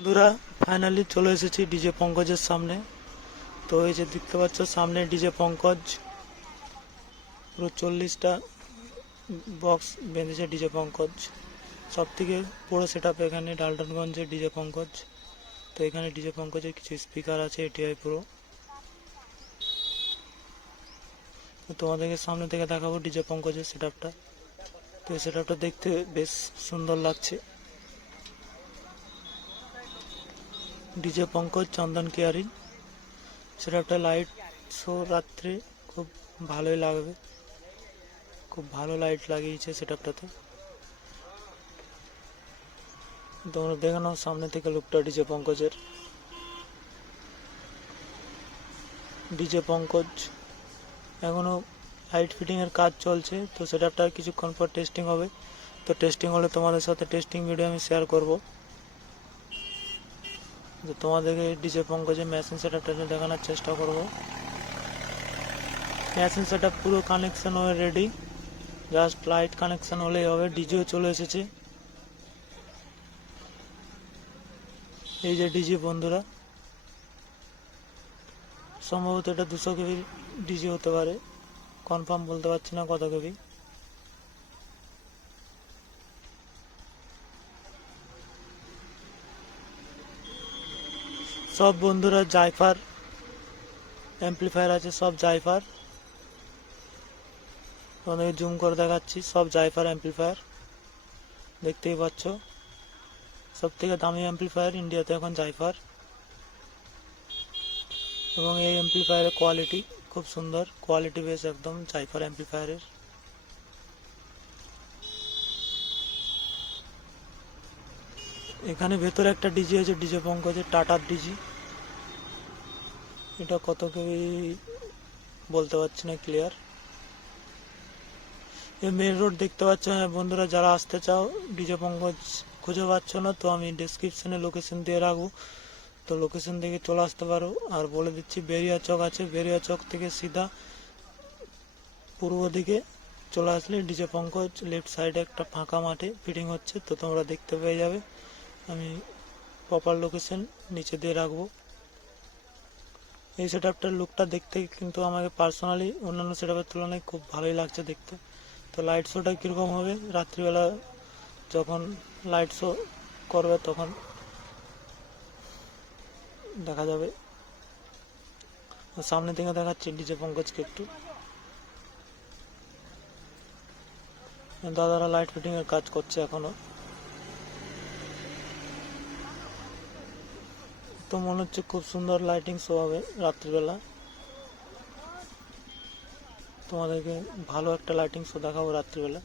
বন্ধুরা ফাইনালি চলে এসেছি ডিজে পঙ্কজের সামনে। তো এই যে দেখতে পাচ্ছ, সামনে ডিজে পঙ্কজ পুরো চল্লিশটা বক্স বেঁধেছে ডিজে পঙ্কজ সব থেকে পুরো সেট আপ এখানে ডালটনগঞ্জের ডিজে পঙ্কজ তো এখানে ডিজে পঙ্কজের কিছু স্পিকার আছে এটিআই পুরো তোমাদেরকে সামনে থেকে দেখাবো ডিজে পঙ্কজের সেট আপটা তো সেট আপটা দেখতে বেশ সুন্দর লাগছে। ডিজে পঙ্কজ, চন্দন কেয়ারি। সেটা একটা লাইট শো রাত্রে খুব ভালোই লাগবে। খুব ভালো লাইট লাগিয়েছে সেটাপটাতে তোমরা দেখে নাও, সামনে থেকে লুকটা ডিজে পঙ্কজের। ডিজে পঙ্কজ, এখনও লাইট ফিটিংয়ের কাজ চলছে, তো সেটাপটা কিছুক্ষণ পর টেস্টিং হবে। তো টেস্টিং হলে তোমাদের সাথে টেস্টিং ভিডিও আমি শেয়ার করব। তো তোমাদেরকে ডিজে পঙ্কজে মেশিন সেটআপটা দেখানোর চেষ্টা করব। মেশিন সেটআপ পুরো কানেকশন হয়ে রেডি জাস্ট লাইট কানেকশন হলেই হবে ডিজেও চলে এসেছে। এই যে ডিজে বন্ধুরা, সম্ভবত এটা দুশো কেবি ডিজে হতে পারে। কনফার্ম বলতে পারছি না কত কেবি। সব বন্ধুরা জাইফার অ্যাম্পলিফায়ার আছে, সব জাইফার। তোমাদেরকে জুম করে দেখাচ্ছি, সব জাইফার অ্যাম্পলিফায়ার দেখতেই পাচ্ছ। সব থেকে দামি অ্যাম্পলিফায়ার ইন্ডিয়াতে এখন জাইফার। এবং এই অ্যাম্পলিফায়ারের কোয়ালিটি খুব সুন্দর। কোয়ালিটি বেশ একদম জাইফার অ্যাম্পলিফায়ারের এখানে ভেতরে একটা ডিজি আছে ডিজে পঙ্কজের টাটার ডিজি এটা কত কেবি বলতে পারছি না ক্লিয়ার এই মেন রোড দেখতে পাচ্ছ হ্যাঁ বন্ধুরা, যারা আসতে চাও ডিজে পঙ্কজ খুঁজে পাচ্ছ না, তো আমি ডিসক্রিপশনে লোকেশন দিয়ে রাখব। তো লোকেশন থেকে চলে আসতে পারো। আর বলে দিচ্ছি, বেরিয়া চক আছে। বেরিয়া চক থেকে সিধা পূর্ব দিকে চলে আসলে ডিজে পঙ্কজ লেফট সাইডে একটা ফাঁকা মাঠে ফিটিং হচ্ছে, তো তোমরা দেখতে পেয়ে যাবে। আমি প্রপার লোকেশন নিচে দিয়ে রাখব। এই সেট আপটার লুকটা দেখতে কিন্তু আমাকে পার্সোনালি অন্যান্য সেট আপের তুলনায় খুব ভালোই লাগছে দেখতে। তো লাইট শোটা কীরকম হবে? রাত্রিবেলা যখন লাইট শো করবে তখন দেখা যাবে। সামনে থেকে দেখাচ্ছি ডিজে পঙ্কজকে একটু। দাদারা লাইট ফিটিংয়ের কাজ করছে এখনও। তো মনে হচ্ছে খুব সুন্দর লাইটিং শো হবে রাত্রিবেলা। তোমাদেরকে ভালো একটা লাইটিং শো দেখাবো রাত্রিবেলা।